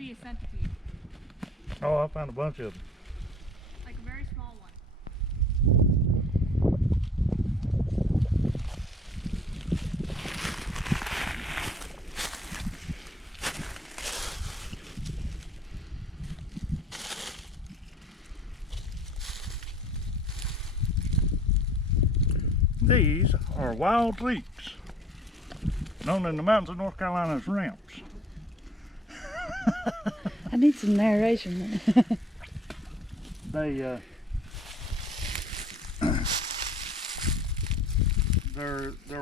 be a centipede. Oh, I found a bunch of them. Like a very small one. These are wild leeks, known in the mountains of North Carolina as ramps. I need some narration. They're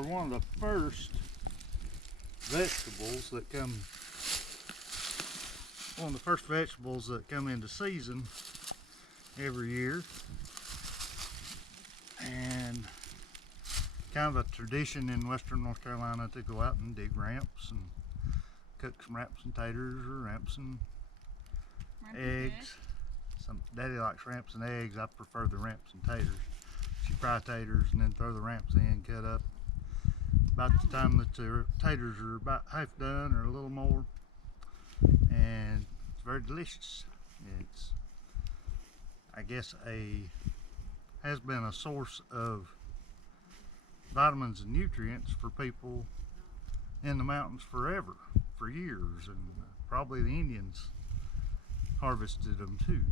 one of the first vegetables that come. One of the first vegetables that come into season every year, and kind of a tradition in western North Carolina to go out and dig ramps and cook some ramps and taters or ramps and eggs. Daddy likes ramps and eggs. I prefer the ramps and taters. She fry taters and then throw the ramps in, cut up. About the time that the taters are about half done or a little more, and it's very delicious. It's, I guess, has been a source of vitamins and nutrients for people in the mountains forever, for years, and probably the Indians harvested them too.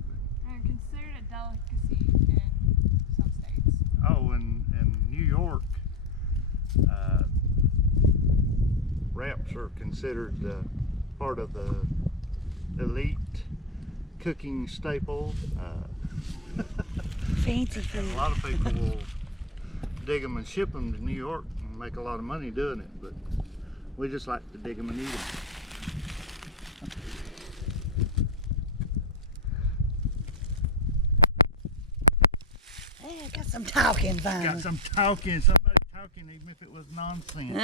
And considered a delicacy in some states. Oh, in New York, ramps are considered part of the elite cooking staple. Fancy food. A lot of people will dig them and ship them to New York and make a lot of money doing it, but we just like to dig them and eat them. Hey, I got some talking finally. Got some talking, somebody talking even if it was nonsense.